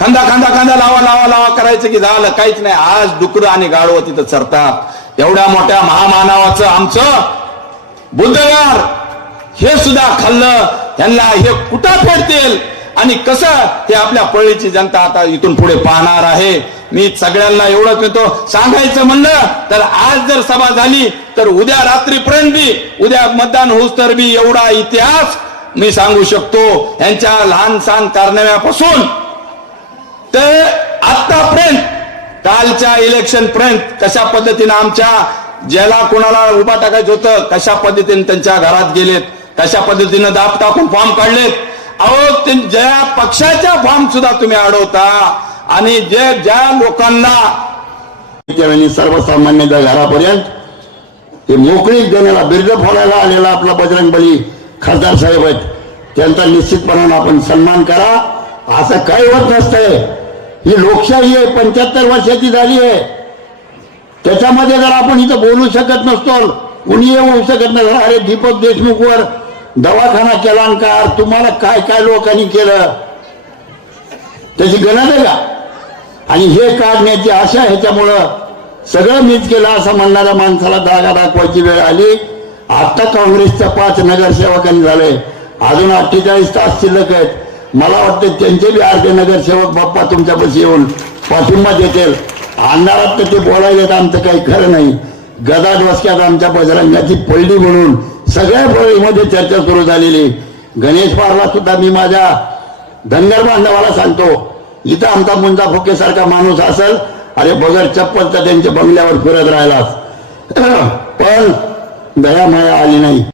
खांदा खांदा खांदा लावा लावा लावा करायचं की झालं काहीच नाही. आज डुकर आणि गाढवं तिथं चरतात. एवढ्या मोठ्या महामानवाचं आमचं बुद्धगार हे सुद्धा खाल्लं. यांना हे कुठं फेडतील? आणि कसं हे आपल्या पळीची जनता आता इथून पुढे पाहणार आहे? मी सगळ्यांना एवढंच येतो सांगायचं म्हणलं तर आज जर सभा झाली तर उद्या रात्रीपर्यंत बी उद्या मतदान होऊस तर बी एवढा इतिहास मी सांगू शकतो. यांच्या लहान सहान कारनाम्यापासून ते आतापर्यंत कालच्या इलेक्शन पर्यंत कशा पद्धतीनं आमच्या ज्याला कोणाला उभा टाकायचं होतं कशा पद्धतीने त्यांच्या घरात गेलेत कशा पद्धतीनं दाब टाकून फॉर्म काढलेत अहो ते ज्या पक्षाच्या फॉर्म सुद्धा तुम्ही अडवता आणि जे ज्या लोकांना सर्वसामान्यांच्या घरापर्यंत हे मोकळी देण्याला बिर्ग फोडायला आलेला आपला बजरंग बली खासदार साहेब आहेत त्यांचा निश्चितपणानं आपण सन्मान करा. असं काही होत नसतंय. ही लोकशाही आहे पंच्याहत्तर वर्षाची झाली आहे. त्याच्यामध्ये जर आपण इथं बोलू शकत नसतो कुणी येऊ शकत नाही. अरे दीपक देशमुखवर दवाखाना केला आणि का? तुम्हाला काय काय लोकांनी केलं? त्याची गणत आहे का? आणि हे काढण्याची आशा ह्याच्यामुळं सगळं मीच केलं असं म्हणणाऱ्या माणसाला दागा दाखवायची वेळ आली. आता काँग्रेसच्या पाच नगरसेवकांनी झालंय अजून अठ्ठेचाळीस तास शिल्लक आहेत. मला वाटतं त्यांचे बी अर्धे नगरसेवक बाप्पा तुमच्यापाशी येऊन पाठिंबा देतील. अंधारात तर ते बोलायला आमचं काही खरं नाही. गदा डोसक्यात आमच्या बजरंगाची पलडी म्हणून सगळ्या पळीमध्ये चर्चा सुरू झालेली. गणेश पारला सुद्धा मी माझ्या धनगर बांधवाला सांगतो इथं आमचा मुंजा फुकेसारखा माणूस असेल अरे बगर चप्पल तर त्यांच्या बंगल्यावर फिरत राहिलास पण दया माया आली नाही.